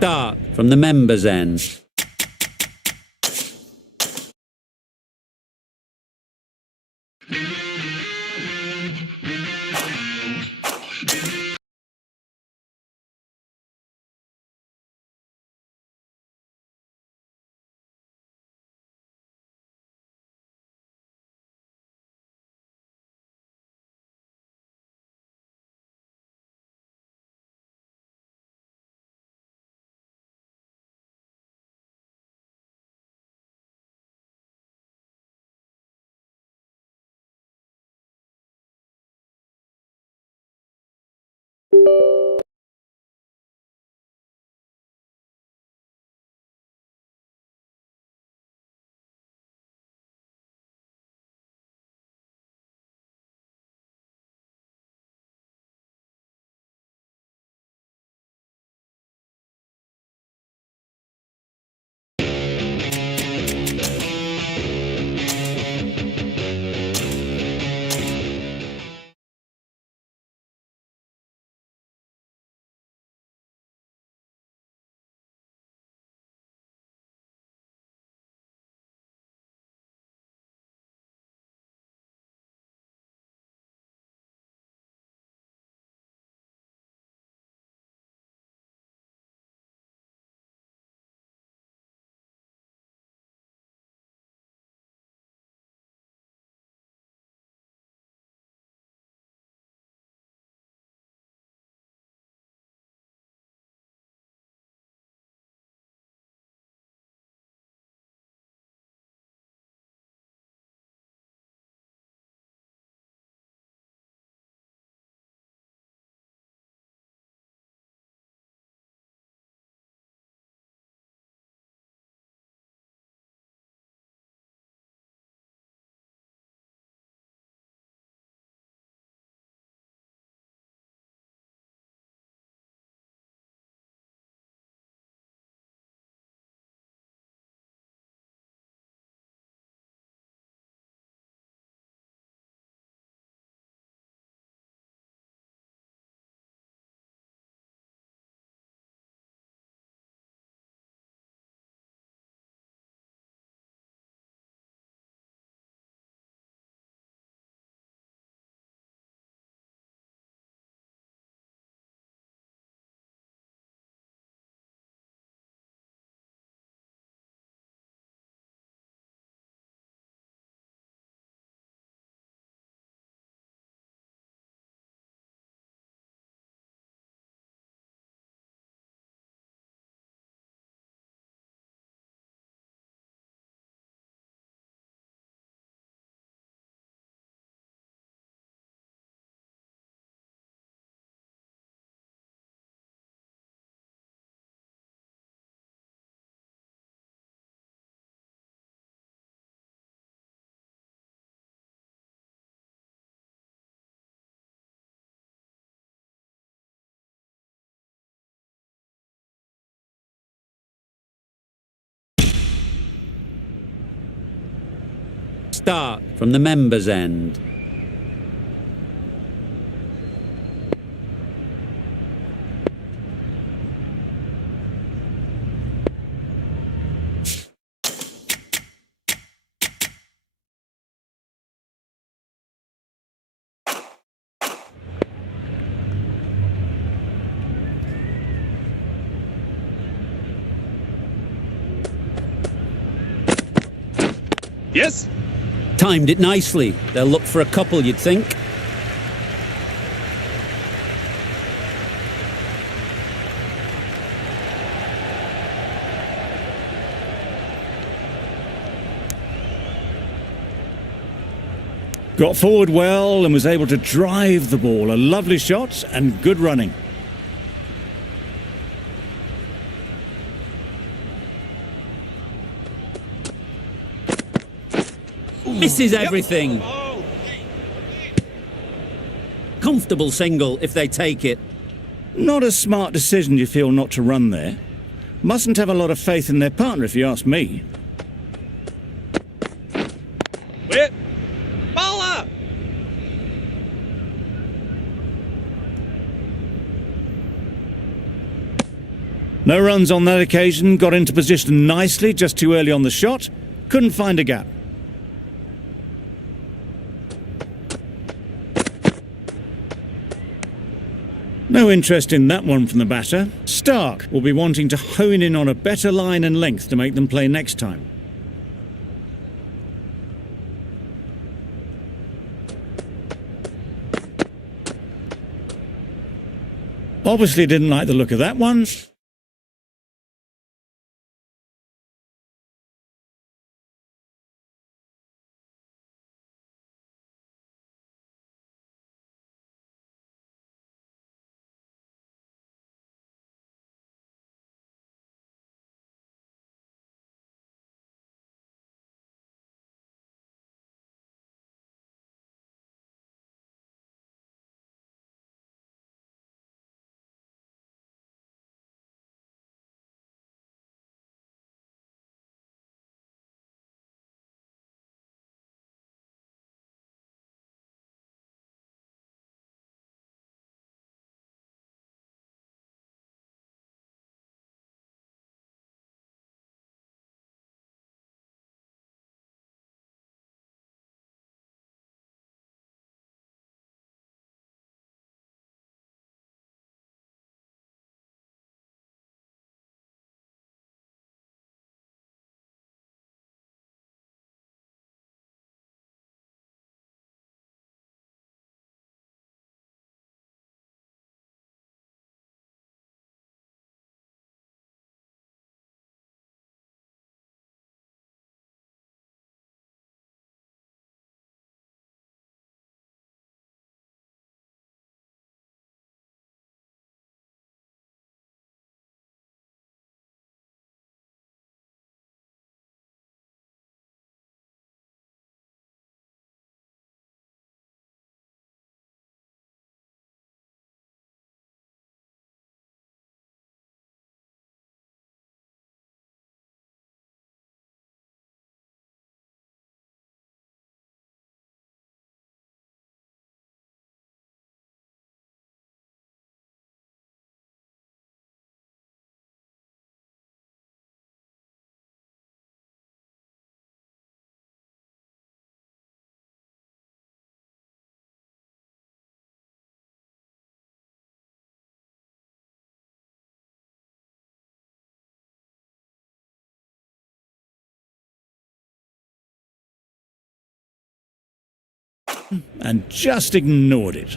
Start from the members' end. Start from the members' end. Yes? Timed it nicely. They'll look for a couple, you'd think. Got forward well and was able to drive the ball. A lovely shot and good running. Misses everything. Comfortable single if they take it. Not a smart decision, you feel, not to run there. Mustn't have a lot of faith in their partner, if you ask me. Whip! Ball up! No runs on that occasion, got into position nicely, just too early on the shot. Couldn't find a gap. No interest in that one from the batter. Stark will be wanting to hone in on a better line and length to make them play next time. Obviously didn't like the look of that one. And just ignored it.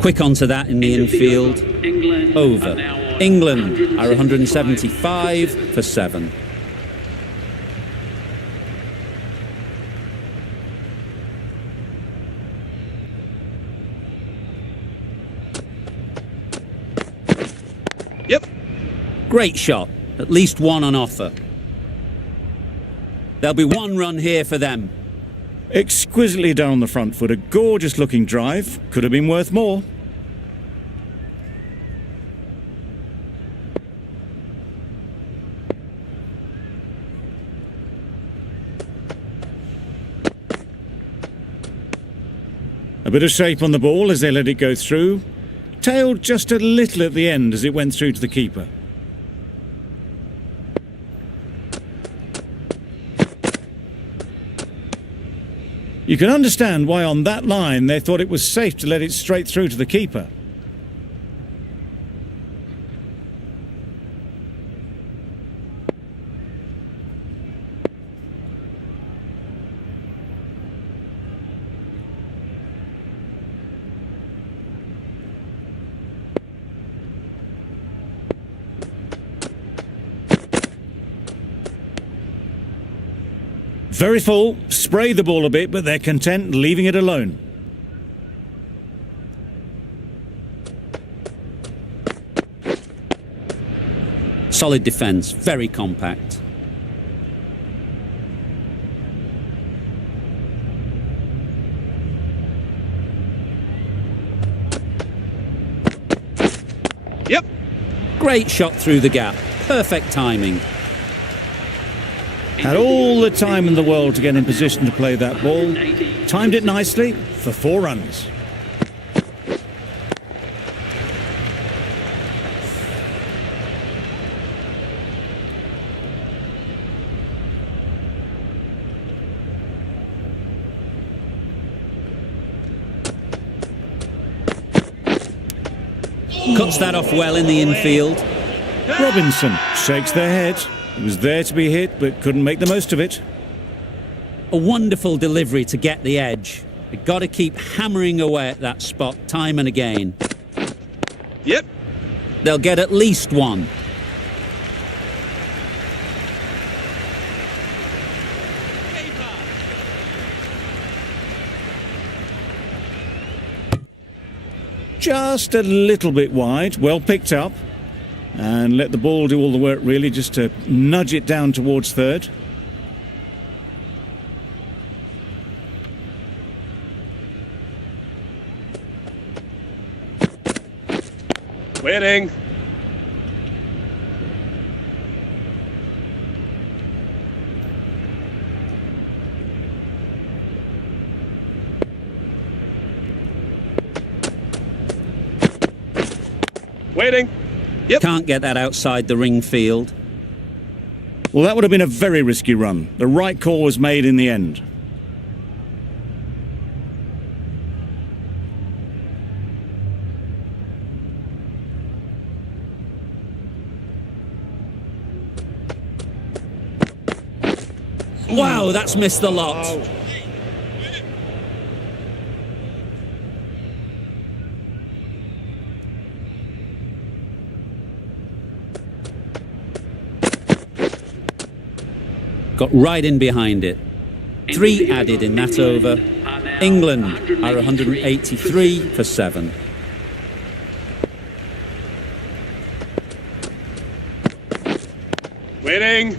Quick onto that in the infield. Over. England are 175 for 7. Yep. Great shot. At least one on offer. There'll be 1 run here for them. Exquisitely done on the front foot. A gorgeous looking drive. Could have been worth more. A bit of shape on the ball as they let it go through. Tailed just a little at the end as it went through to the keeper. You can understand why on that line they thought it was safe to let it straight through to the keeper. Very full, spray the ball a bit, but they're content leaving it alone. Solid defence, very compact. Yep. Great shot through the gap. Perfect timing. Had all the time in the world to get in position to play that ball. Timed it nicely for 4 runs. Cuts that off well in the infield. Robinson shakes their head. He was there to be hit, but couldn't make the most of it. A wonderful delivery to get the edge. They've got to keep hammering away at that spot time and again. Yep. They'll get at least one. Just a little bit wide, well picked up. And let the ball do all the work really, just to nudge it down towards third. Waiting. Waiting. Yep. Can't get that outside the ring field. Well, that would have been a very risky run. The right call was made in the end. Wow, that's missed the lot. Oh. Got right in behind it. 3 added in that over. England are 183 for 7. Waiting.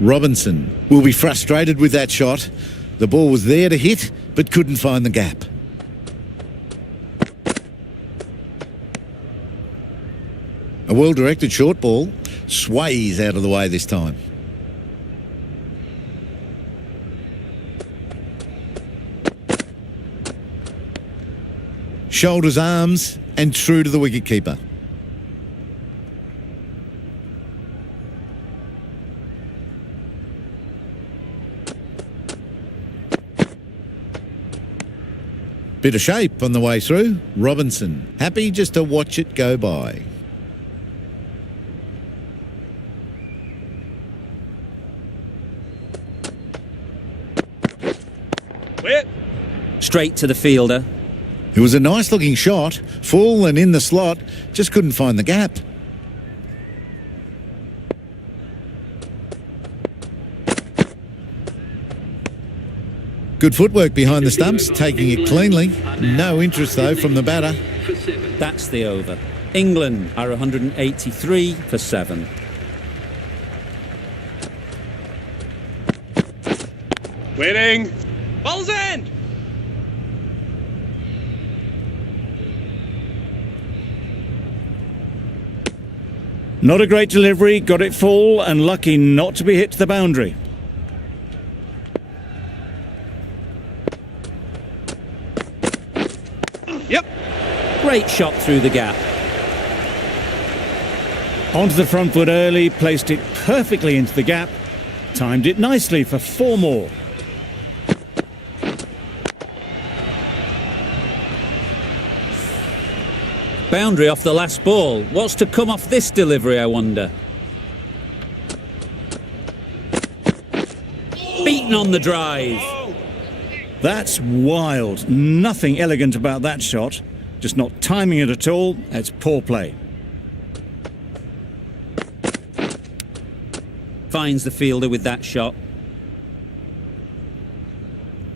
Robinson will be frustrated with that shot. The ball was there to hit, but couldn't find the gap. A well-directed short ball sways out of the way this time. Shoulders, arms, and true to the wicketkeeper. Bit of shape on the way through. Robinson, happy just to watch it go by. Wait. Straight to the fielder. It was a nice looking shot, full and in the slot, just couldn't find the gap. Good footwork behind the stumps, taking it cleanly. No interest though from the batter. That's the over. England are 183 for 7. Waiting. Ball's end. Not a great delivery, got it full and lucky not to be hit to the boundary. Yep. Great shot through the gap. Onto the front foot early, placed it perfectly into the gap. Timed it nicely for 4 more. Boundary off the last ball. What's to come off this delivery, I wonder? Beaten on the drive. That's wild. Nothing elegant about that shot. Just not timing it at all. It's poor play. Finds the fielder with that shot.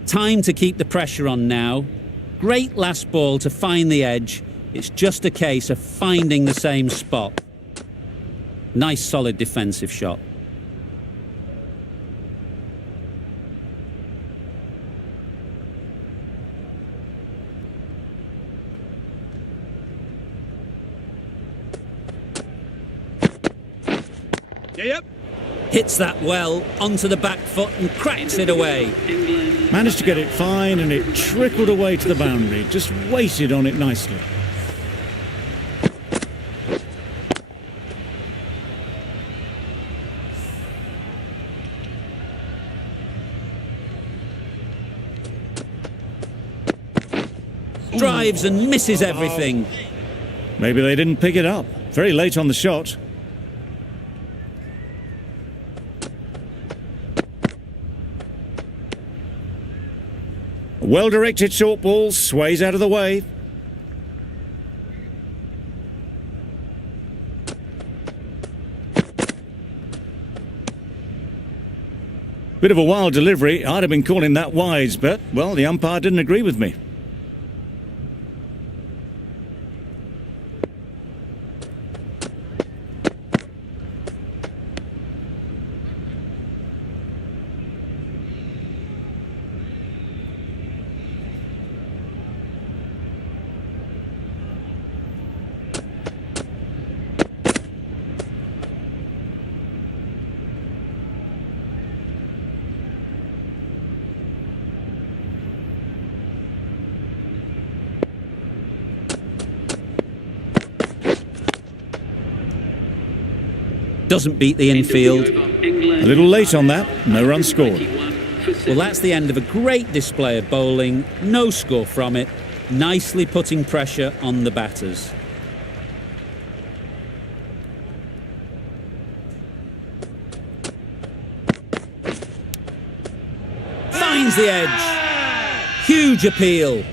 Time to keep the pressure on now. Great last ball to find the edge. It's just a case of finding the same spot. Nice solid defensive shot. Yeah, yep. Hits that well onto the back foot and cracks it away. Managed to get it fine and it trickled away to the boundary. Just waited on it nicely. Drives and misses everything. Maybe they didn't pick it up. Very late on the shot. A well-directed short ball sways out of the way. Bit of a wild delivery. I'd have been calling that wise, but, well, the umpire didn't agree with me. Doesn't beat the infield. A little late on that. No run scored. Well, that's the end of a great display of bowling. No score from it. Nicely putting pressure on the batters. Finds the edge. Huge appeal.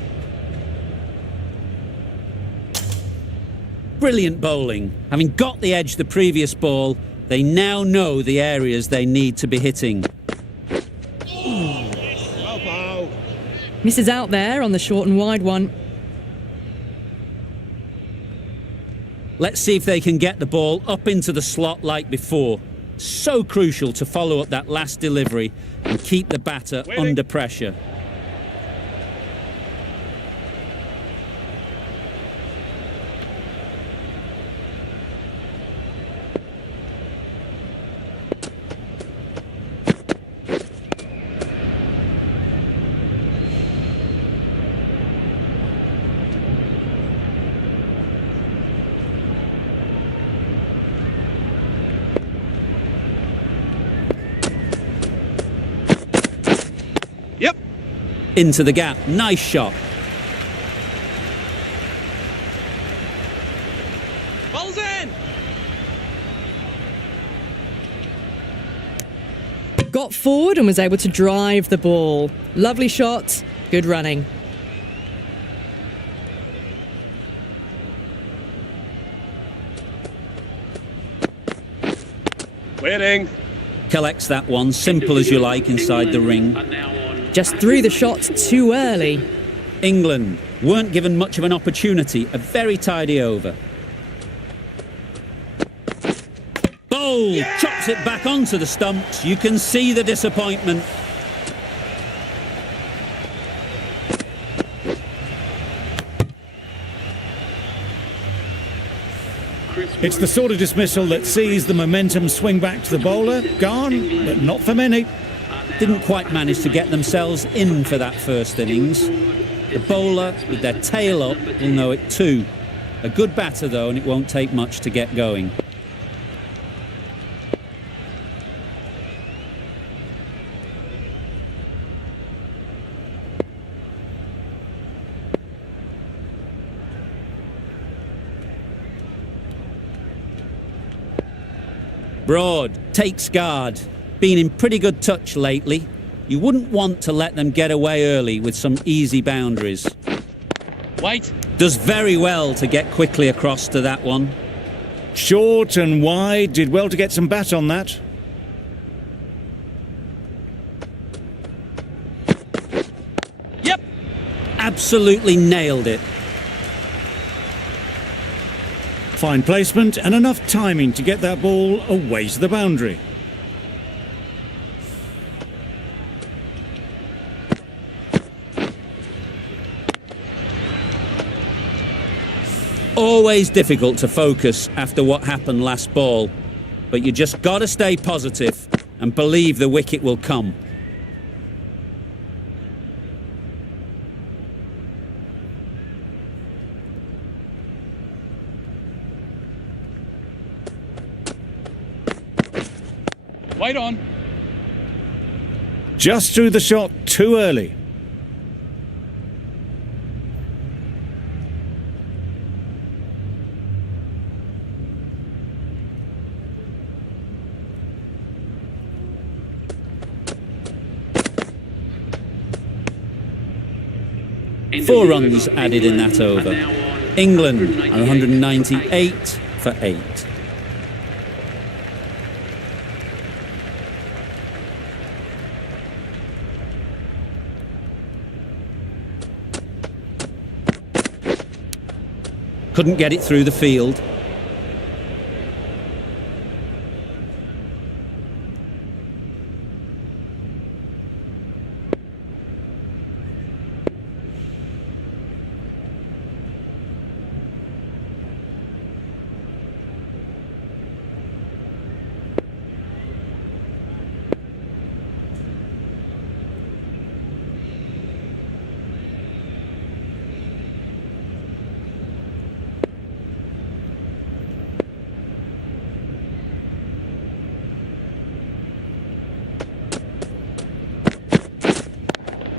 Brilliant bowling. Having got the edge the previous ball, they now know the areas they need to be hitting. Misses out there on the short and wide one. Let's see if they can get the ball up into the slot like before. So crucial to follow up that last delivery and keep the batter under pressure. Yep. Into the gap. Nice shot. Ball's in. Got forward and was able to drive the ball. Lovely shot, good running. Waiting. Collects that one, simple as you like, inside the ring. Just threw the shot too early. England weren't given much of an opportunity. A very tidy over. Bowl chops it back onto the stumps. You can see the disappointment. It's the sort of dismissal that sees the momentum swing back to the bowler. Gone, but not for many. Didn't quite manage to get themselves in for that first innings. The bowler, with their tail up, will know it too. A good batter, though, and it won't take much to get going. Broad takes guard. Been in pretty good touch lately. You wouldn't want to let them get away early with some easy boundaries. Wait. Does very well to get quickly across to that one. Short and wide, did well to get some bat on that. Yep. Absolutely nailed it. Fine placement and enough timing to get that ball away to the boundary. Always difficult to focus after what happened last ball. but you just got to stay positive and believe the wicket will come. Wait on. Just threw the shot too early. Four runs added in that over. England are 198 for 8. Couldn't get it through the field.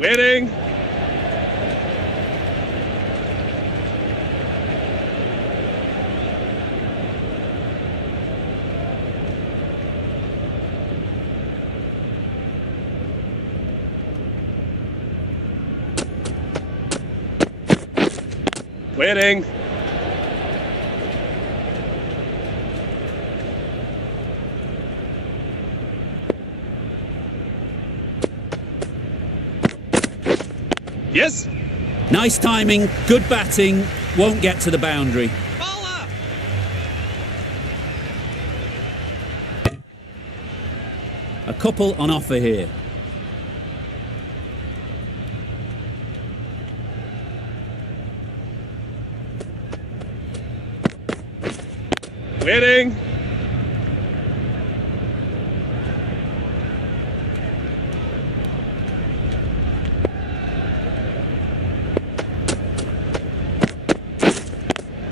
Waiting. Waiting. Yes. Nice timing, good batting, won't get to the boundary. Bowler. A couple on offer here. Waiting.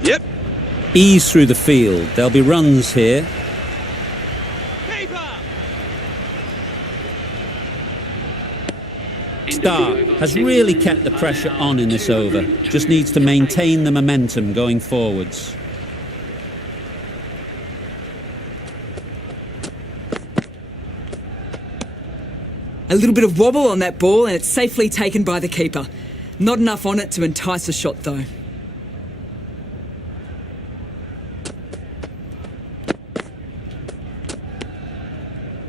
Yep. Ease through the field. There'll be runs here. Paper. Stark has really kept the pressure on in this over. Just needs to maintain the momentum going forwards. A little bit of wobble on that ball and it's safely taken by the keeper. Not enough on it to entice a shot though.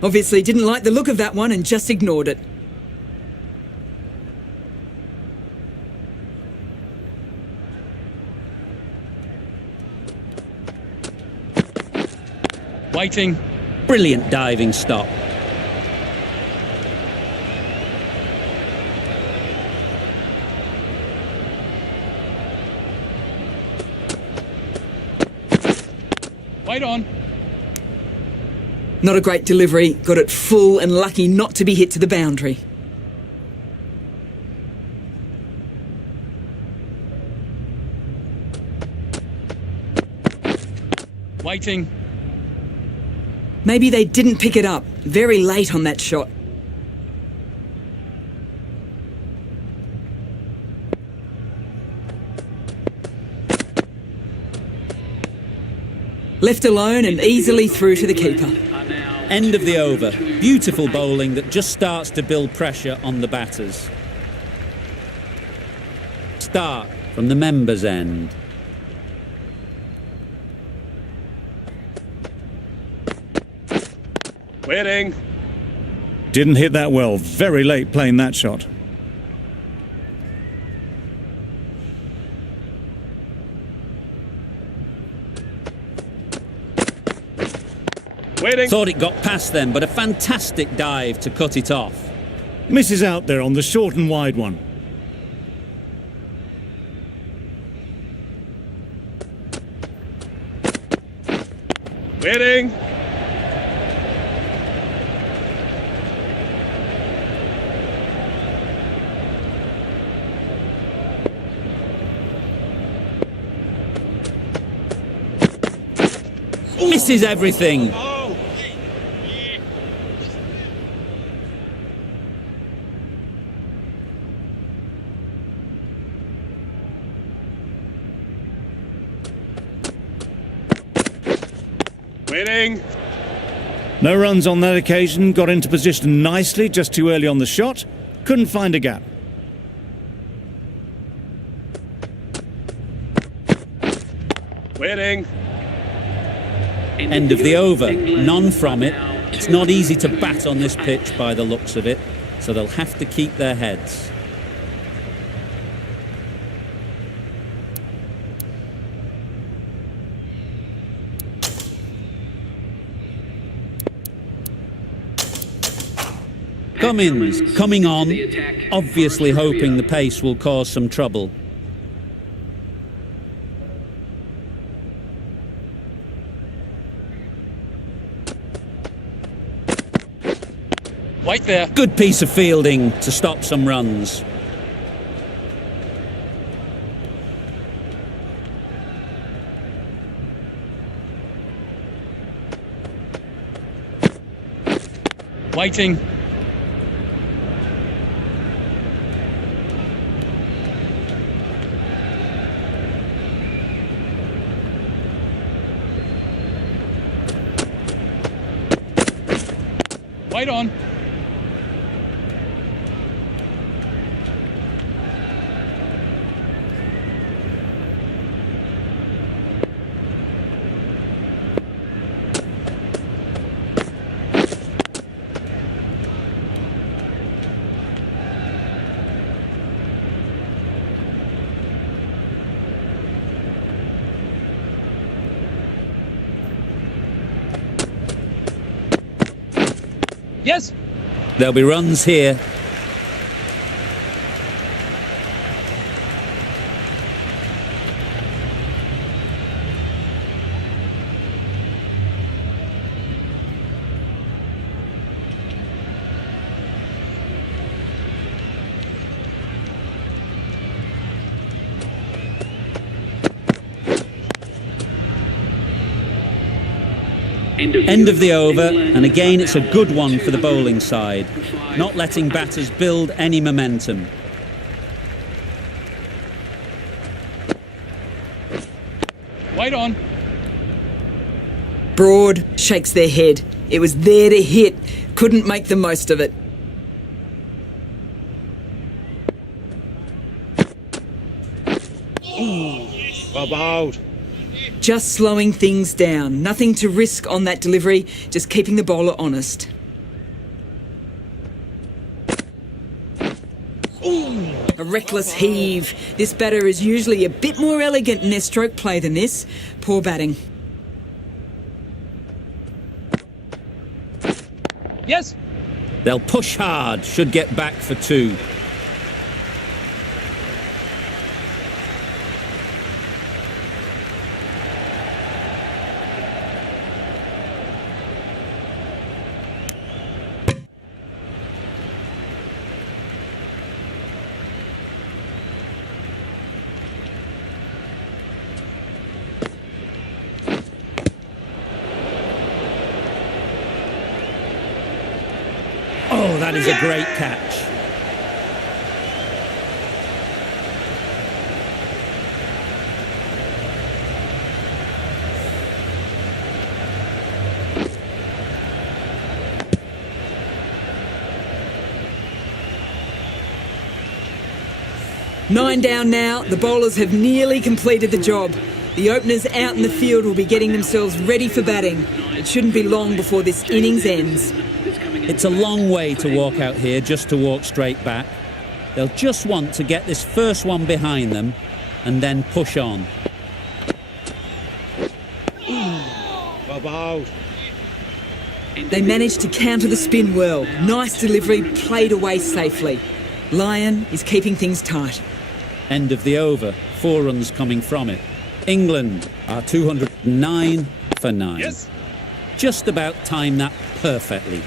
Obviously didn't like the look of that one and just ignored it. Waiting. Brilliant diving stop. Wait on. Not a great delivery, got it full and lucky not to be hit to the boundary. Waiting. Maybe they didn't pick it up. Very late on that shot. Left alone and easily through to the keeper. End of the over. Beautiful bowling that just starts to build pressure on the batters. Stark from the members' end. Waiting. Didn't hit that well. Very late playing that shot. Waiting. Thought it got past them, but a fantastic dive to cut it off. Misses out there on the short and wide one. Waiting. Misses everything. Waiting. No runs on that occasion, got into position nicely, just too early on the shot. Couldn't find a gap. Waiting. End of the over. None from it. It's not easy to bat on this pitch by the looks of it, so they'll have to keep their heads. Cummins coming on, obviously hoping the pace will cause some trouble. Wait there. Good piece of fielding to stop some runs. Waiting. Wait on. Yes. There'll be runs here. End of the over, and again it's a good one for the bowling side, not letting batters build any momentum. Wait on. Broad shakes their head. It was there to hit. Couldn't make the most of it. About. Just slowing things down. Nothing to risk on that delivery. Just keeping the bowler honest. A reckless heave. This batter is usually a bit more elegant in their stroke play than this. Poor batting. Yes. They'll push hard, should get back for two. Oh, that is a great catch. Nine down now. The bowlers have nearly completed the job. The openers out in the field will be getting themselves ready for batting. It shouldn't be long before this innings ends. It's a long way to walk out here just to walk straight back. They'll just want to get this first one behind them and then push on. About. They managed to counter the spin well. Nice delivery, played away safely. Lyon is keeping things tight. End of the over. 4 runs coming from it. England are 209 for 9. Yes. Just about timed that perfectly.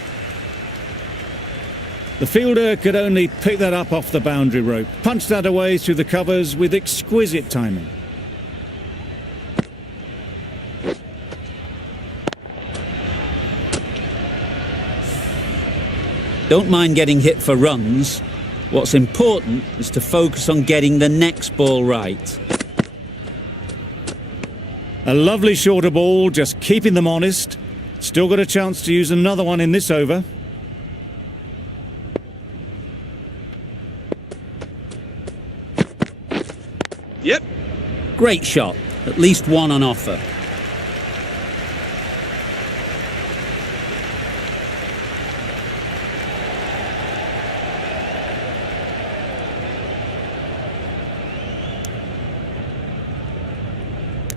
The fielder could only pick that up off the boundary rope, punched that away through the covers with exquisite timing. Don't mind getting hit for runs. What's important is to focus on getting the next ball right. A lovely shorter ball, just keeping them honest. Still got a chance to use another one in this over. Yep. Great shot. At least one on offer.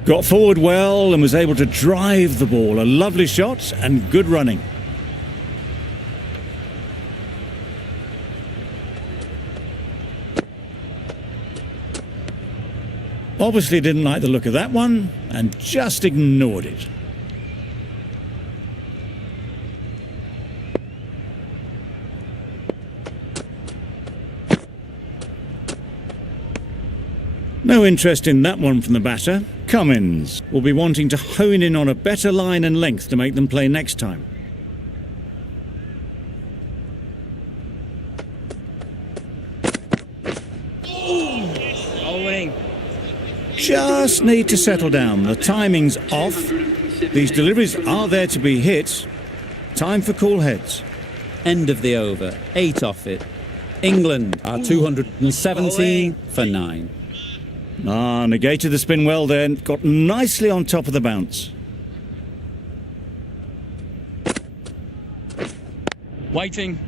Got forward well and was able to drive the ball. A lovely shot and good running. Obviously didn't like the look of that one and just ignored it. No interest in that one from the batter. Cummins will be wanting to hone in on a better line and length to make them play next time. Bowling. Just need to settle down. The timing's off. These deliveries are there to be hit. Time for cool heads. End of the over. 8 off it. England are 217 for 9. Negated the spin well there. Got nicely on top of the bounce. Waiting.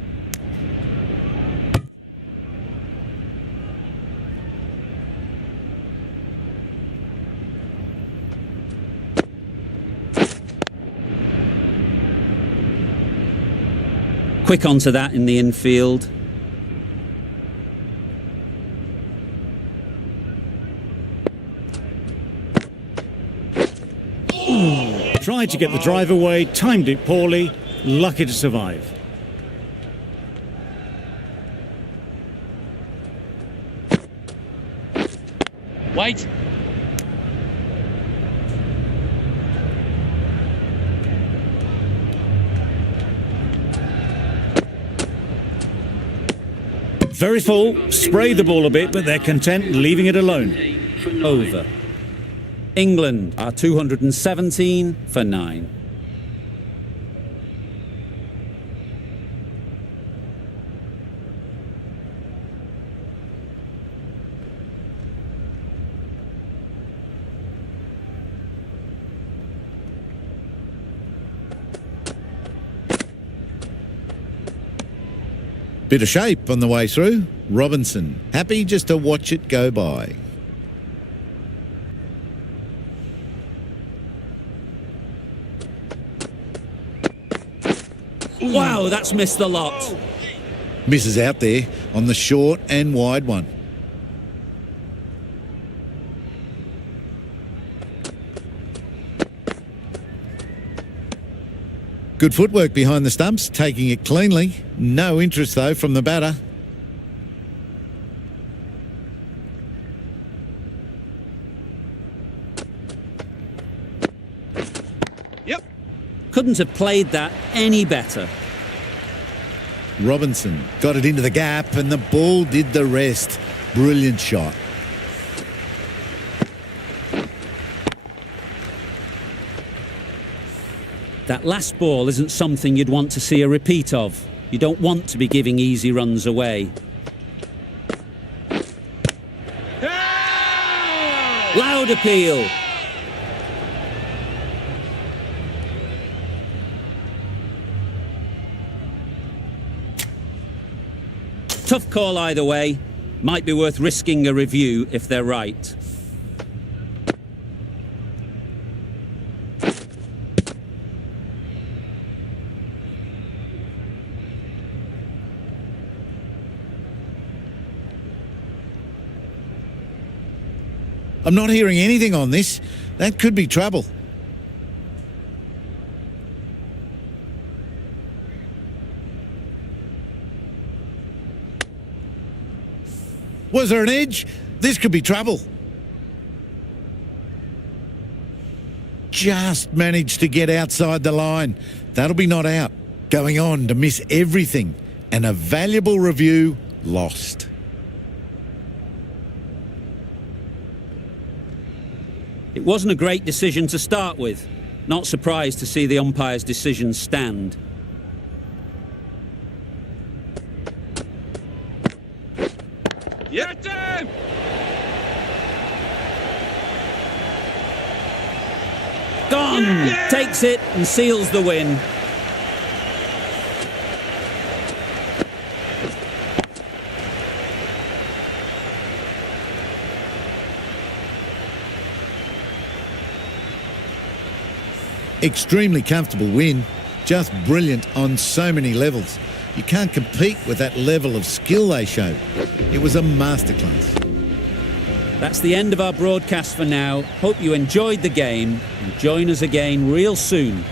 Quick onto that in the infield. Tried to get the drive away, timed it poorly, lucky to survive. Wait. Very full, spray the ball a bit, but they're content leaving it alone. Over. England are 217 for 9. Bit of shape on the way through. Robinson, happy just to watch it go by. Wow, that's missed the lot. Misses out there on the short and wide one. Good footwork behind the stumps, taking it cleanly. No interest, though, from the batter. Yep. Couldn't have played that any better. Robinson got it into the gap and the ball did the rest. Brilliant shot. That last ball isn't something you'd want to see a repeat of. You don't want to be giving easy runs away. Loud appeal. Tough call either way. Might be worth risking a review if they're right. I'm not hearing anything on this. That could be trouble. Was there an edge? This could be trouble. Just managed to get outside the line. That'll be not out. Going on to miss everything. and a valuable review lost. It wasn't a great decision to start with. Not surprised to see the umpire's decision stand. Yep. Damn. Gone! Yeah! Takes it and seals the win. Extremely comfortable win, just brilliant on so many levels. You can't compete with that level of skill they showed. It was a masterclass. That's the end of our broadcast for now. Hope you enjoyed the game and join us again real soon.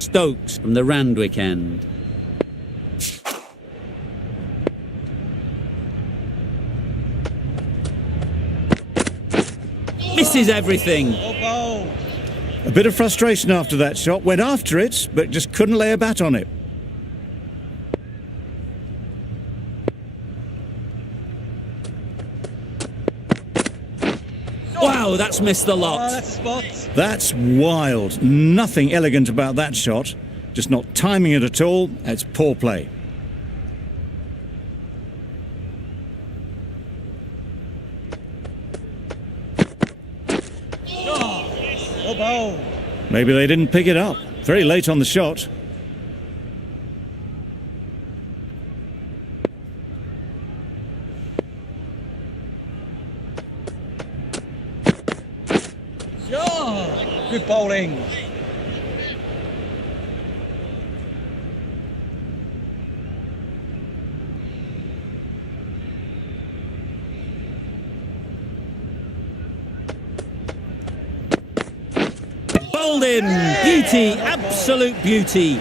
Stokes from the Randwick end. Misses everything. A bit of frustration after that shot. Went after it, but just couldn't lay a bat on it. Wow, that's missed the lot. That's wild. Nothing elegant about that shot. Just not timing it at all. It's poor play. Maybe they didn't pick it up. Very late on the shot. Good bowling. Bowled in. Beauty. Absolute beauty.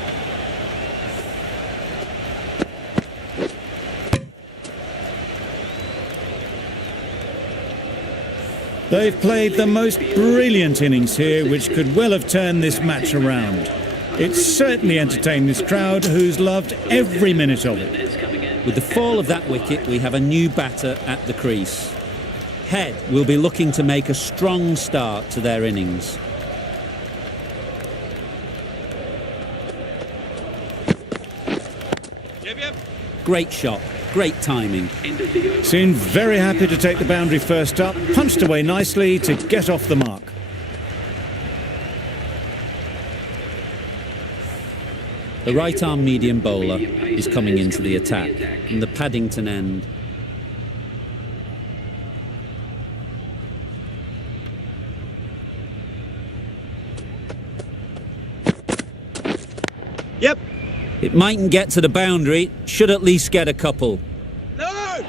They've played the most brilliant innings here, which could well have turned this match around. It certainly entertained this crowd, who's loved every minute of it. With the fall of that wicket, we have a new batter at the crease. Head will be looking to make a strong start to their innings. Yep. Great shot, great timing. Seemed very happy to take the boundary first up, punched away nicely to get off the mark. The right-arm medium bowler is coming into the attack from the Paddington end. Yep. It mightn't get to the boundary, should at least get a couple. No!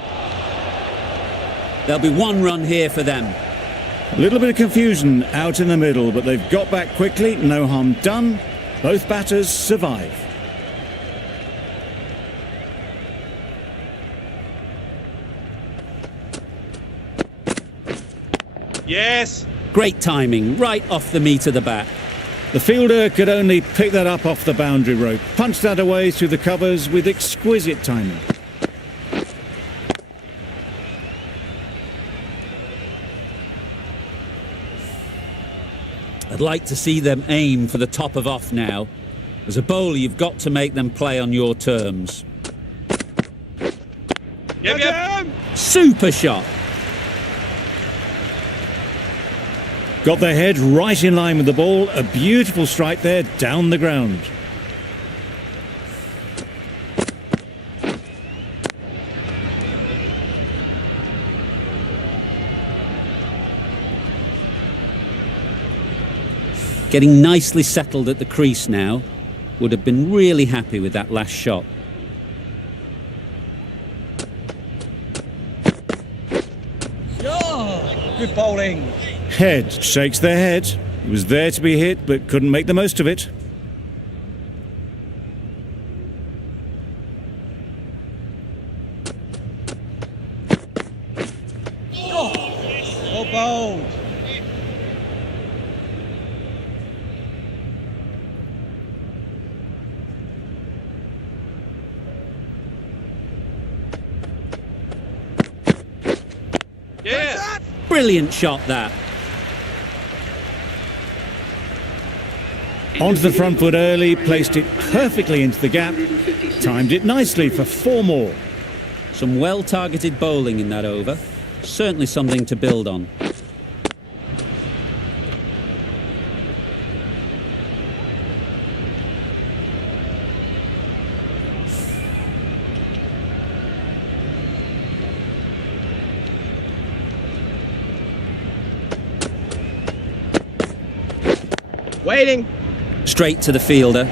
There'll be one run here for them. A little bit of confusion out in the middle, but they've got back quickly, no harm done. Both batters survive. Yes! Great timing, right off the meat of the bat. The fielder could only pick that up off the boundary rope, punched that away through the covers with exquisite timing. I'd like to see them aim for the top of off now. As a bowler, you've got to make them play on your terms. Yep. Super shot. Got their head right in line with the ball. A beautiful strike there down the ground. Getting nicely settled at the crease now. Would have been really happy with that last shot. Oh, good bowling. Head shakes their head. It was there to be hit, but couldn't make the most of it. Well bowled. Yeah! Brilliant shot that. Onto the front foot early, placed it perfectly into the gap, timed it nicely for 4 more. Some well-targeted bowling in that over. Certainly something to build on. Waiting. Straight to the fielder.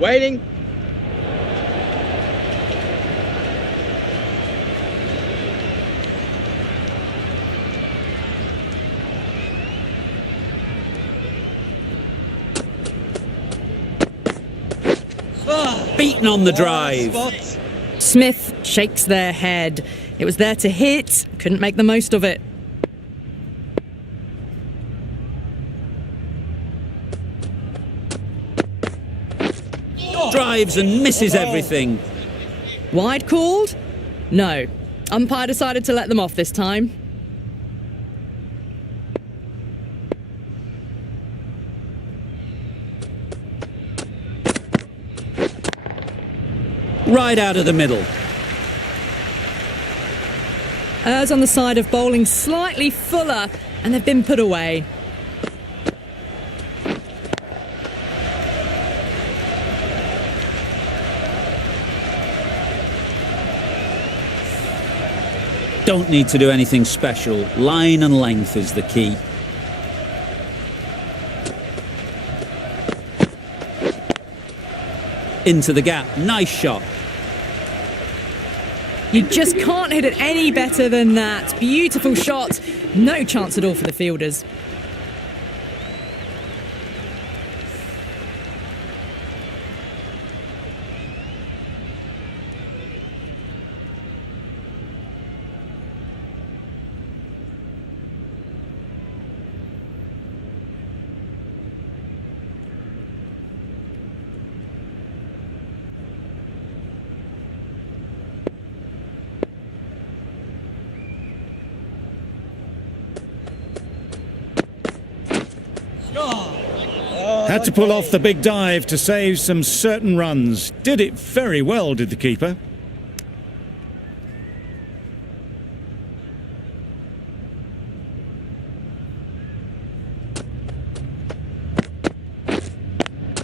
Waiting. Beaten on the drive. Spot. Smith shakes their head. It was there to hit, couldn't make the most of it. Drives and misses everything. Wide called? No. Umpire decided to let them off this time. Right out of the middle. Errs on the side of bowling slightly fuller, and they've been put away. Don't need to do anything special. Line and length is the key. Into the gap. Nice shot. You just can't hit it any better than that. Beautiful shot. No chance at all for the fielders. Had to pull off the big dive to save some certain runs. Did it very well, did the keeper.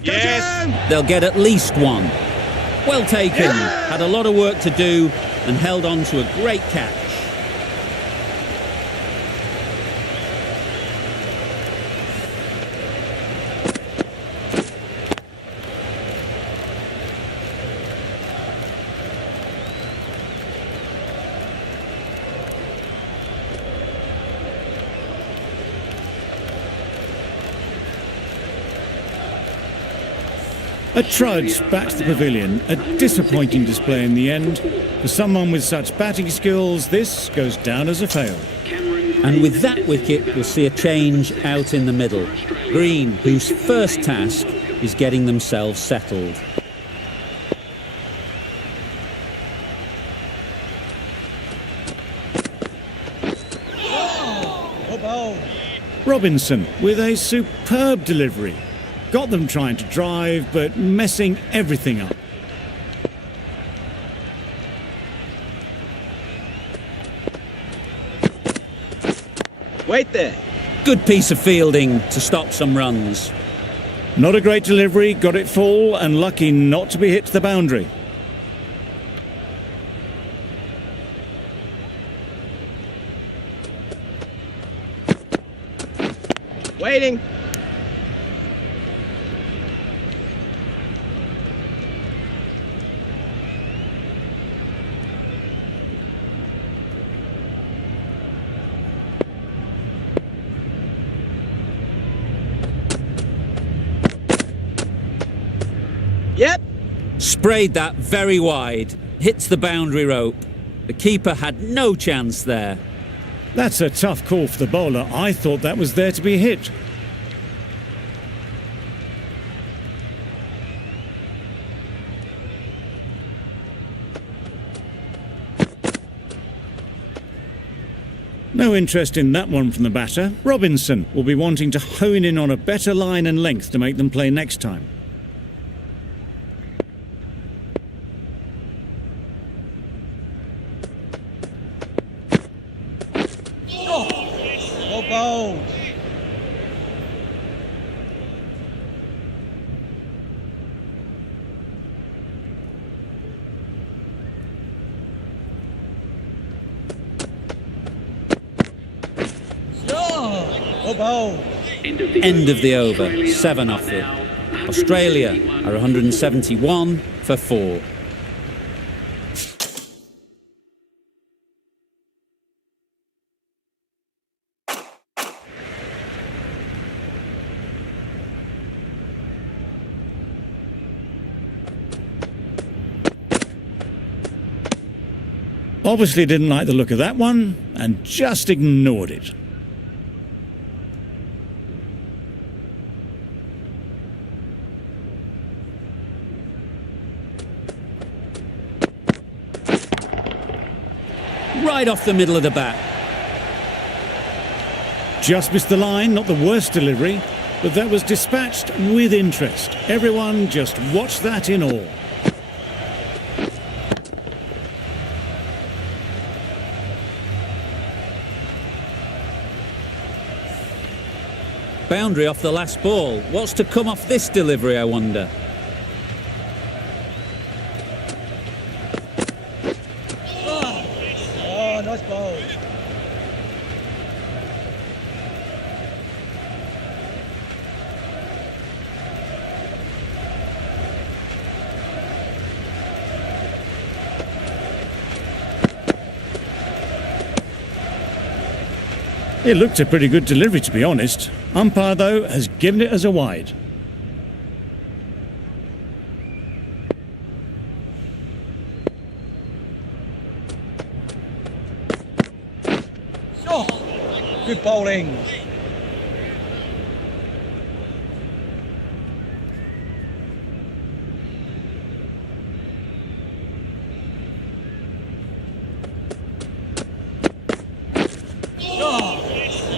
Yes. They'll get at least one. Well taken. Had a lot of work to do and held on to a great catch. A trudge back to the pavilion. A disappointing display in the end. For someone with such batting skills, this goes down as a fail. And with that wicket, we'll see a change out in the middle. Green, whose first task is getting themselves settled. Oh, ball. Robinson with a superb delivery. Got them trying to drive, but messing everything up. Wait there. Good piece of fielding to stop some runs. Not a great delivery, got it full, and lucky not to be hit to the boundary. Waiting. Yep. Sprayed that very wide. Hits the boundary rope. The keeper had no chance there. That's a tough call for the bowler. I thought that was there to be hit. No interest in that one from the batter. Robinson will be wanting to hone in on a better line and length to make them play next time. Oh, ball. Oh, ball. End of the over. 7 off it. Australia are 171 for 4. Obviously didn't like the look of that one and just ignored it. Right off the middle of the bat. Just missed the line, not the worst delivery, but that was dispatched with interest. Everyone just watched that in awe. Boundary off the last ball. What's to come off this delivery, I wonder? Oh, nice ball. It looked a pretty good delivery, to be honest. Umpire, though, has given it as a wide. Oh, good bowling.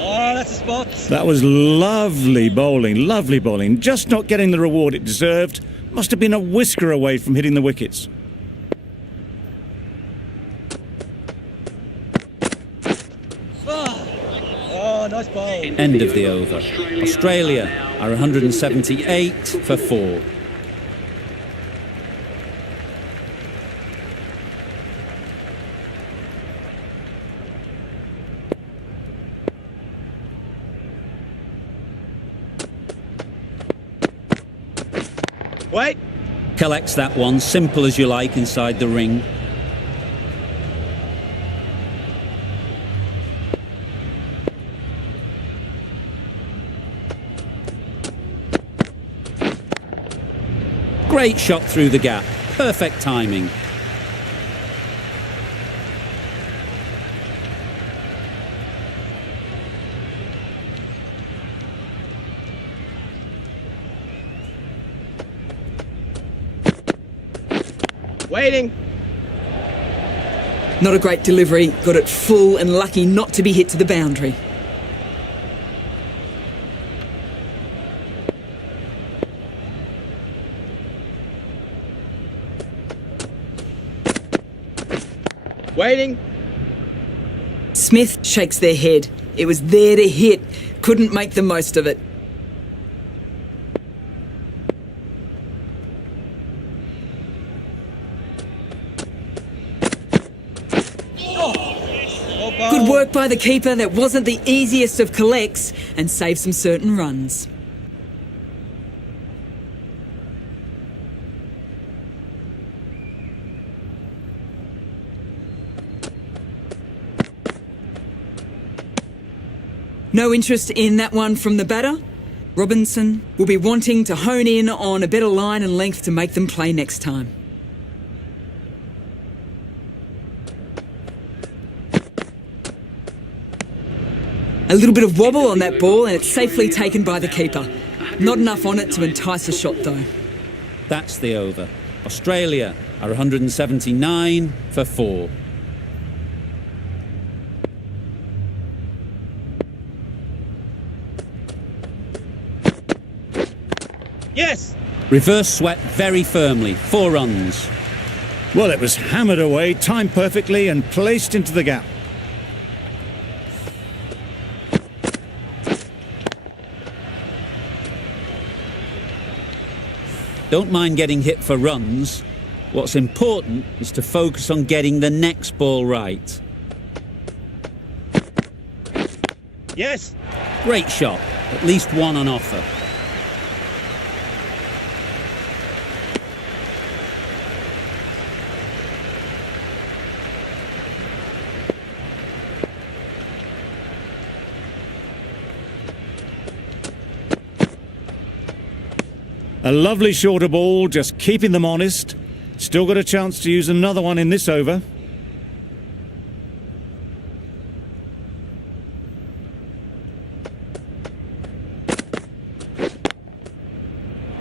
Oh, that's a spot. That was lovely bowling, just not getting the reward it deserved. Must have been a whisker away from hitting the wickets. Oh, nice bowl. End of the over. Australia are 178 for 4. Wait. Collects that one, simple as you like, inside the ring. Great shot through the gap. Perfect timing. Waiting. Not a great delivery, got it full and lucky not to be hit to the boundary. Waiting. Smith shakes their head. It was there to hit, couldn't make the most of it. Well bowled. Good work by the keeper. That wasn't the easiest of collects and saved some certain runs. No interest in that one from the batter. Robinson will be wanting to hone in on a better line and length to make them play next time. A little bit of wobble on that ball and it's safely taken by the keeper. Not enough on it to entice a shot though. That's the over. Australia are 179 for 4. Yes. Reverse swept very firmly. 4 runs. Well, it was hammered away, timed perfectly and placed into the gap. Don't mind getting hit for runs. What's important is to focus on getting the next ball right. Yes. Great shot. At least one on offer. A lovely shorter ball, just keeping them honest. Still got a chance to use another one in this over.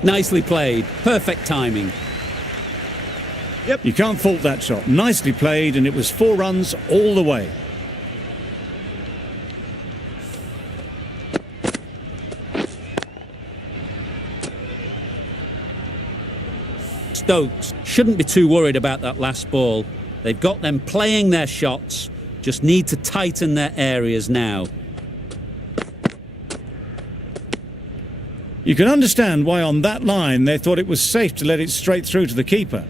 Nicely played. Perfect timing. You can't fault that shot. Nicely played, and it was 4 runs all the way. Stokes shouldn't be too worried about that last ball. They've got them playing their shots, just need to tighten their areas now. You can understand why on that line they thought it was safe to let it straight through to the keeper.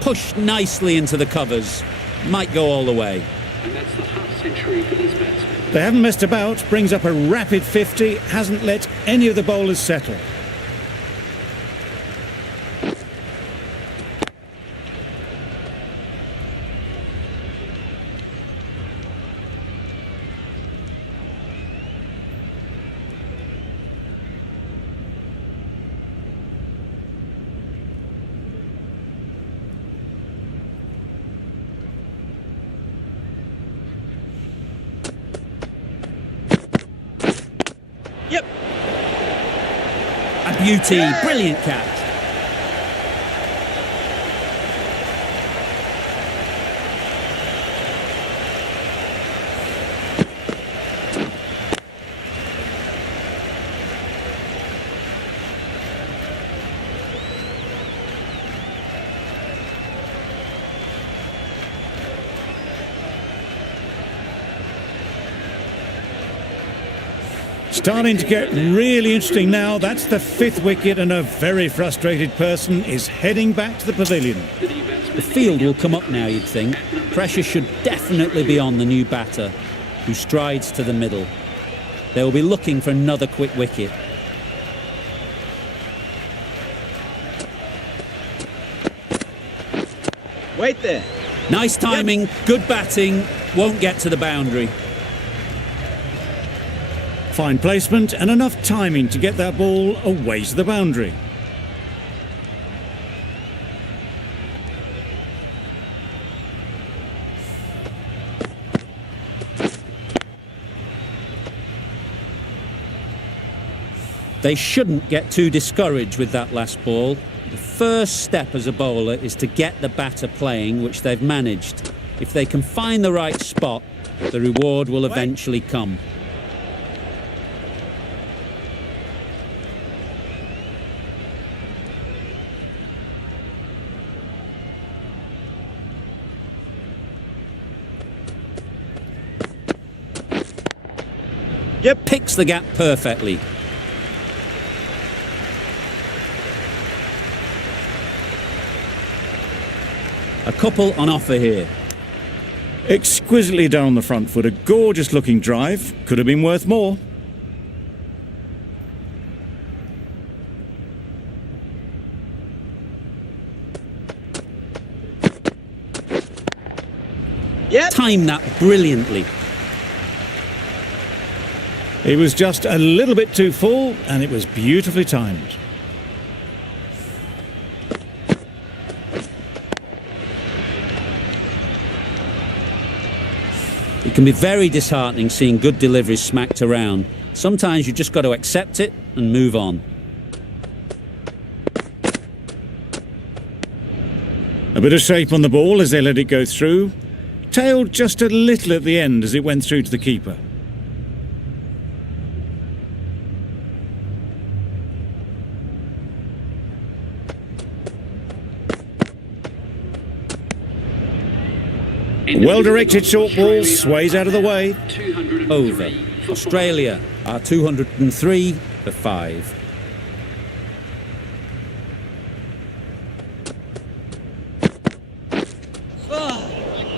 Pushed nicely into the covers. Might go all the way. And that's the half century for these batsmen. They haven't messed about, brings up a rapid 50, hasn't let any of the bowlers settle. Yep. beauty. Brilliant catch. Starting to get really interesting now. That's the 5th wicket, and a very frustrated person is heading back to the pavilion. The field will come up now, you'd think. Pressure should definitely be on the new batter, who strides to the middle. They will be looking for another quick wicket. Wait there. Nice timing, good batting, won't get to the boundary. Fine placement and enough timing to get that ball away to the boundary. They shouldn't get too discouraged with that last ball. The first step as a bowler is to get the batter playing, which they've managed. If they can find the right spot, the reward will eventually come. Yep. Picks the gap perfectly. A couple on offer here. Exquisitely down the front foot, a gorgeous looking drive. Could have been worth more. Yep. Timed that brilliantly. It was just a little bit too full, and it was beautifully timed. It can be very disheartening seeing good deliveries smacked around. Sometimes you've just got to accept it and move on. A bit of shape on the ball as they let it go through. Tailed just a little at the end as it went through to the keeper. Well-directed short ball sways out of the way. Over. Australia are 203 for 5.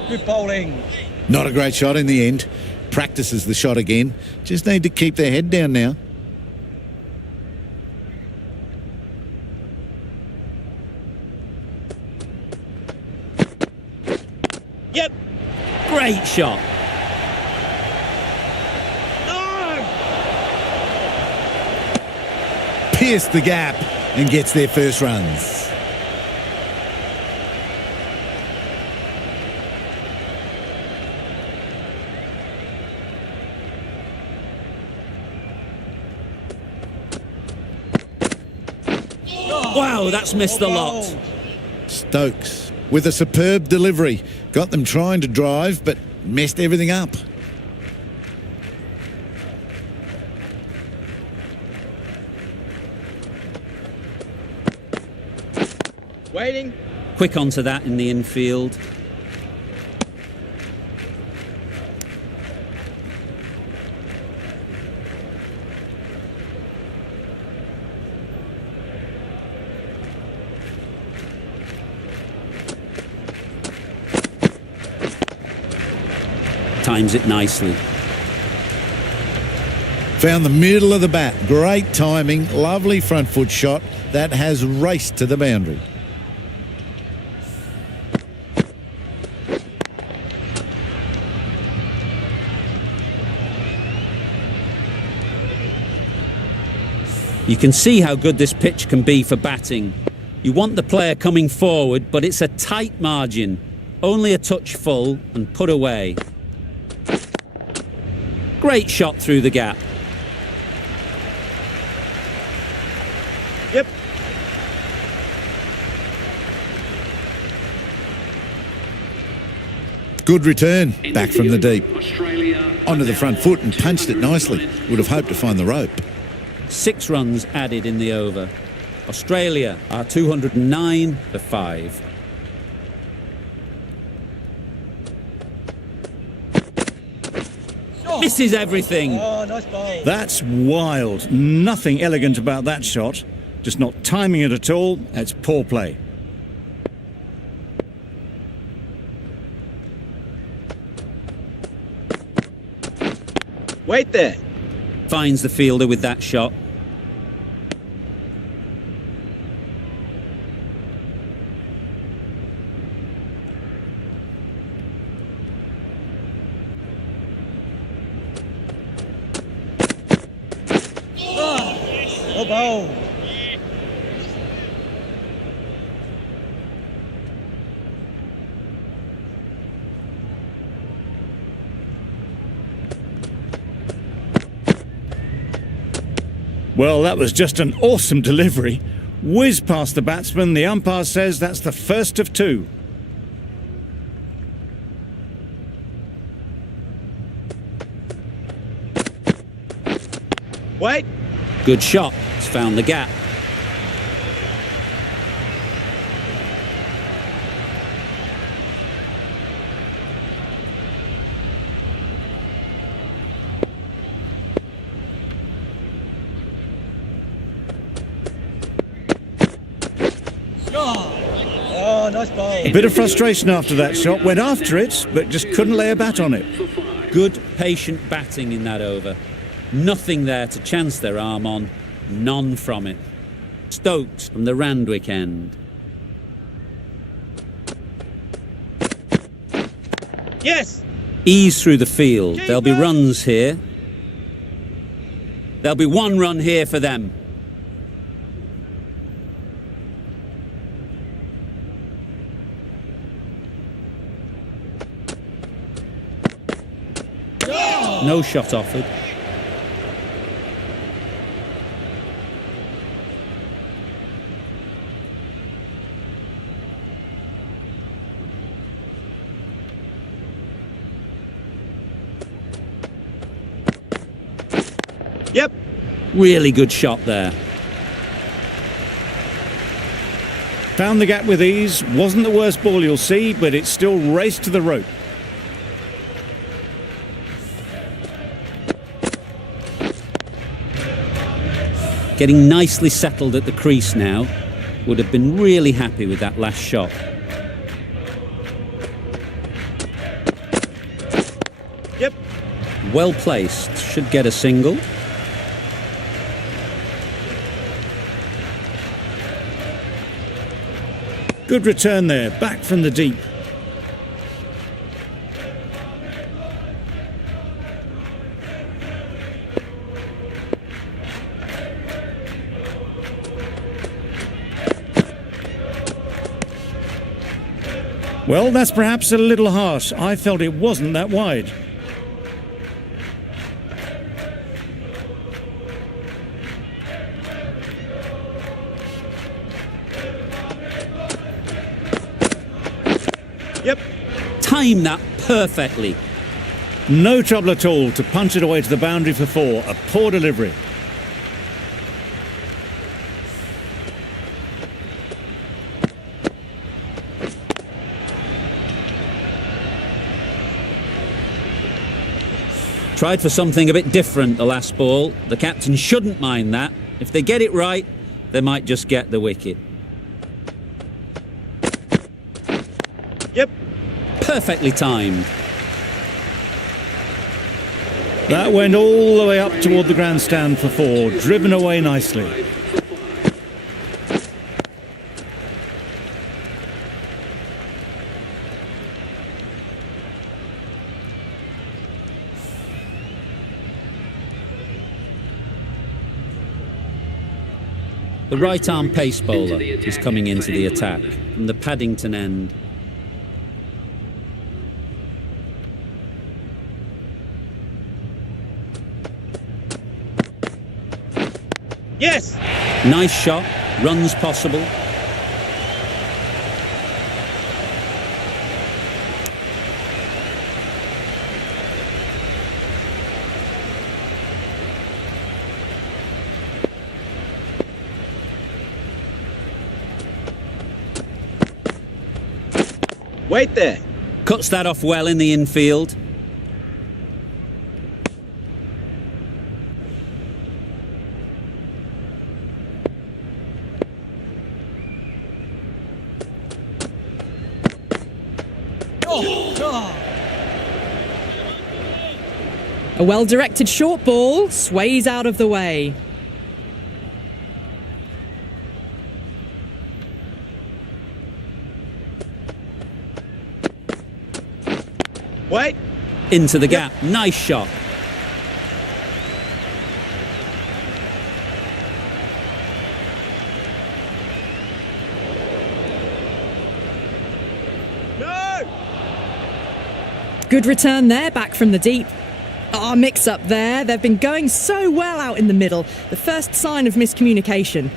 Good bowling. Not a great shot in the end. Practices the shot again. Just need to keep their head down now. Yep. Great shot. No. Pierced the gap and gets their first runs. Wow, that's missed the lot. Bowled. Stokes with a superb delivery. Got them trying to drive, but messed everything up. Waiting. Quick onto that in the infield. Times it nicely. Found the middle of the bat. Great timing. Lovely front foot shot. That has raced to the boundary. You can see how good this pitch can be for batting. You want the player coming forward, but it's a tight margin. Only a touch full and put away. Great shot through the gap. Good return, In back from the field, deep. Australia Onto the are front now foot and punched it nicely. Would have hoped to find the rope. 6 runs added in the over. Australia are 209 for 5. Misses everything. Oh, nice bowl. That's wild. Nothing elegant about that shot. Just not timing it at all. It's poor play. Wait there. Finds the fielder with that shot. Oh, bowl. Well, that was just an awesome delivery. Whiz past the batsman. The umpire says that's the first of 2. Wait. Good shot. It's found the gap. Oh, nice bowl. A bit of frustration after that shot. Went after it, but just couldn't lay a bat on it. Good, patient batting in that over. Nothing there to chance their arm on. None from it. Stokes from the Randwick end. Yes. Ease through the field. There'll be runs here. There'll be 1 run here for them. No shot offered. Yep. Really good shot there. Found the gap with ease. Wasn't the worst ball you'll see, but it still raced to the rope. Getting nicely settled at the crease now. Would have been really happy with that last shot. Yep. Well placed. Should get a single. Good return there, back from the deep. Well, that's perhaps a little harsh. I felt it wasn't that wide. Yep. Time that perfectly. No trouble at all to punch it away to the boundary for 4. A poor delivery. Tried for something a bit different the last ball. The captain shouldn't mind that. If they get it right, they might just get the wicket. Yep. Perfectly timed. That went all the way up toward the grandstand for 4. Driven away nicely. The right-arm pace bowler is coming into the attack from the Paddington end. Yes. Nice shot, runs possible. Wait there. Cuts that off well in the infield. A well-directed short ball sways out of the way. Wait. Into the gap. Nice shot. No. Good return there, back from the deep. Mix up there. They've been going so well out in the middle. The first sign of miscommunication.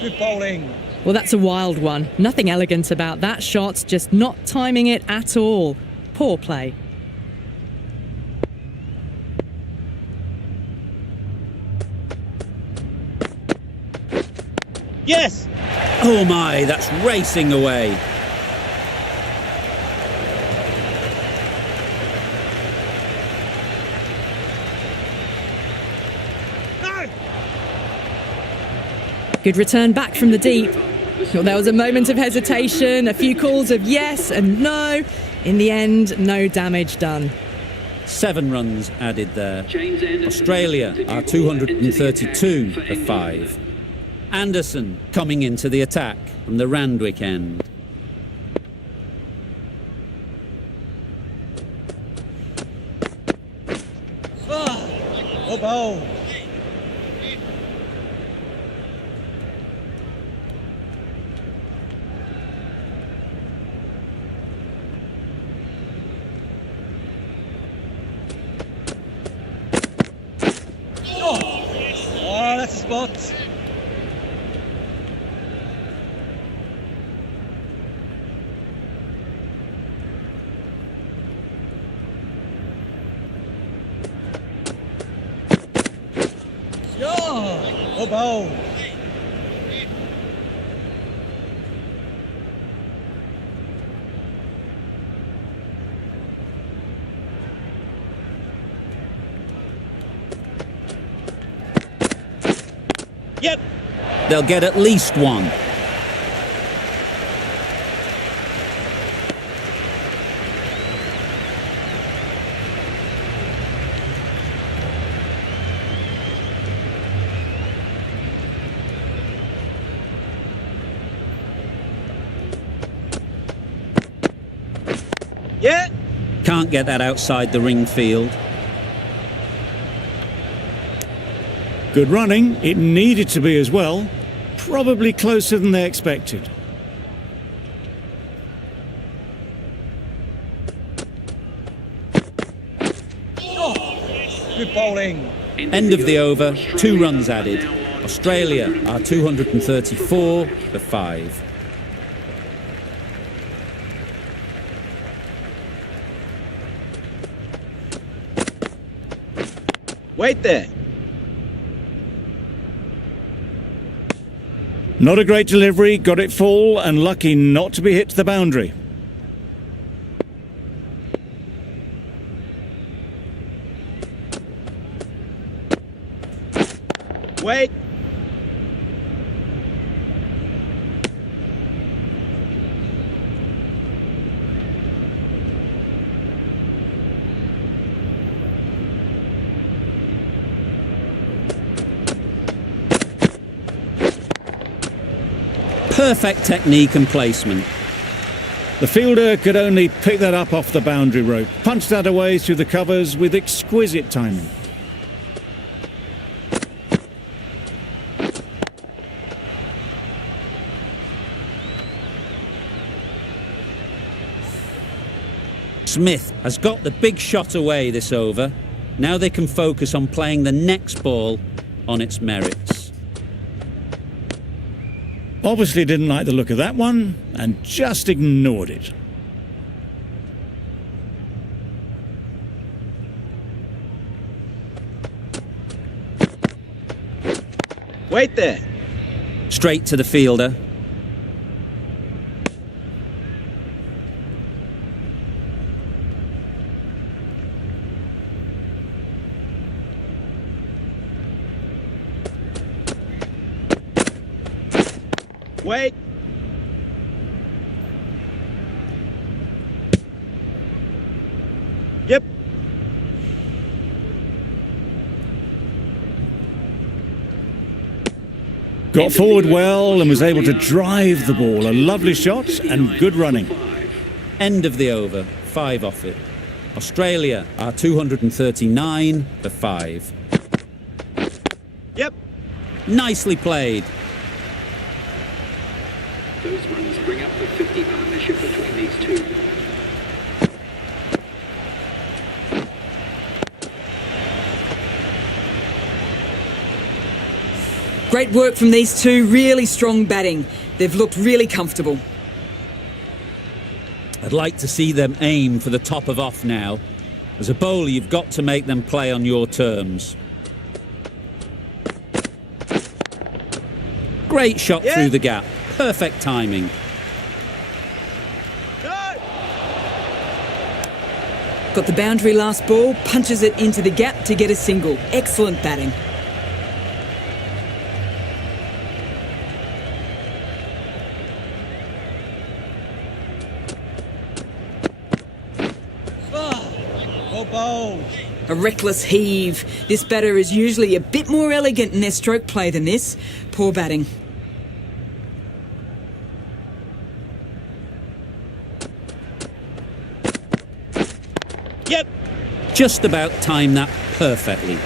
Good bowling. Well, that's a wild one. Nothing elegant about that shot, just not timing it at all. Poor play. Yes. Oh my, that's racing away. No. Good return back from the deep. Well, there was a moment of hesitation, a few calls of yes and no. In the end, no damage done. 7 runs added there. James Anderson. Australia are 232 for 5. Anderson coming into the attack from the Randwick end. Well bowled. Oh, that's a spot. Well bowled. Yep. They'll get at least 1. Yeah. Can't get that outside the ring field. Good running. It needed to be as well. Probably closer than they expected. Good bowling. End of the over, 2 runs added. Australia are 234 for 5. Wait there. Not a great delivery, got it full and lucky not to be hit to the boundary. Wait. Perfect technique and placement. The fielder could only pick that up off the boundary rope, punched that away through the covers with exquisite timing. Smith has got the big shot away this over. Now they can focus on playing the next ball on its merits. Obviously didn't like the look of that one and just ignored it. Wait there. Straight to the fielder. Wait. Yep. Got forward well and was able to drive the ball. A lovely shot and good running. End of the over. 5 off it. Australia are 239 for 5. Yep. Nicely played. Those runs bring up the 50 partnership between these two. Great work from these two, really strong batting. They've looked really comfortable. I'd like to see them aim for the top of off now. As a bowler, you've got to make them play on your terms. Great shot Yeah. through the gap. Perfect timing. No. Got the boundary last ball, punches it into the gap to get a single. Excellent batting. Well bowled. A reckless heave. This batter is usually a bit more elegant in their stroke play than this. Poor batting. Yep. Just about timed that perfectly.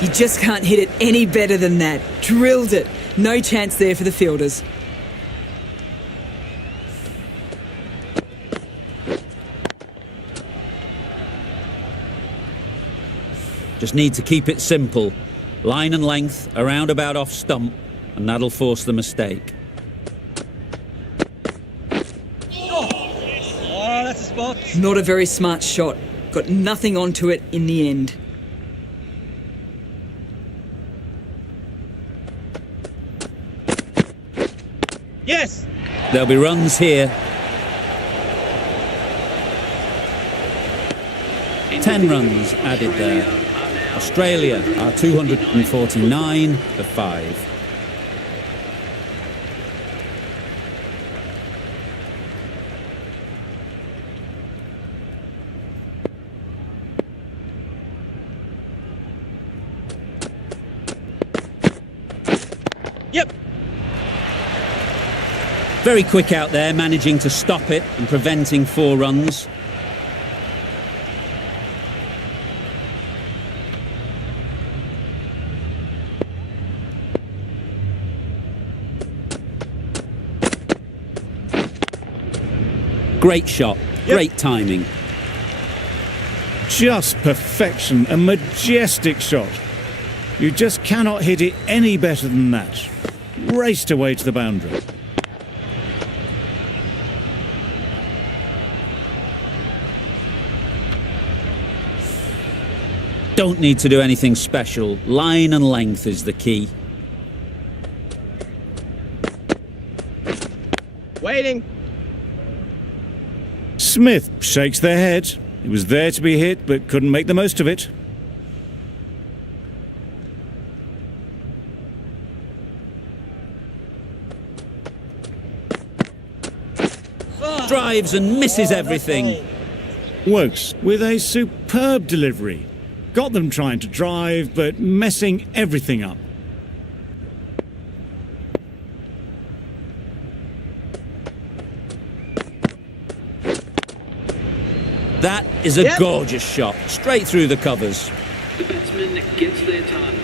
You just can't hit it any better than that. Drilled it. No chance there for the fielders. Just need to keep it simple. Line and length, around about off stump, and that'll force the mistake. Oh, that's a spot. Not a very smart shot. Got nothing onto it in the end. Yes. There'll be runs here. 10 runs added there. Australia are 249 for 5. Yep. Very quick out there, managing to stop it and preventing 4 runs. Great shot, great timing. Just perfection, a majestic shot. You just cannot hit it any better than that. Raced away to the boundary. Don't need to do anything special. Line and length is the key. Waiting. Smith shakes their head. It was there to be hit, but couldn't make the most of it. Drives and misses everything. Wokes with a superb delivery. Got them trying to drive, but messing everything up. That is a Yep. gorgeous shot, straight through the covers. The batsman gets their target.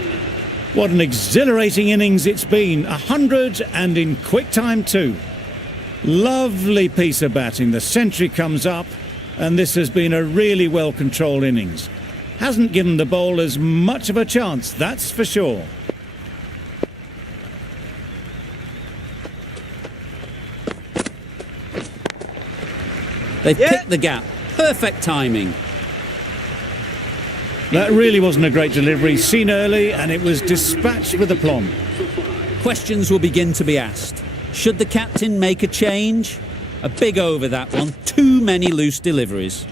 What an exhilarating innings it's been. 100 and in quick time too. Lovely piece of batting. The century comes up, and this has been a really well-controlled innings. Hasn't given the bowlers much of a chance, that's for sure. They've Yeah. picked the gap. Perfect timing. That really wasn't a great delivery. Seen early, and it was dispatched with aplomb. Questions will begin to be asked. Should the captain make a change? A big over that one. Too many loose deliveries.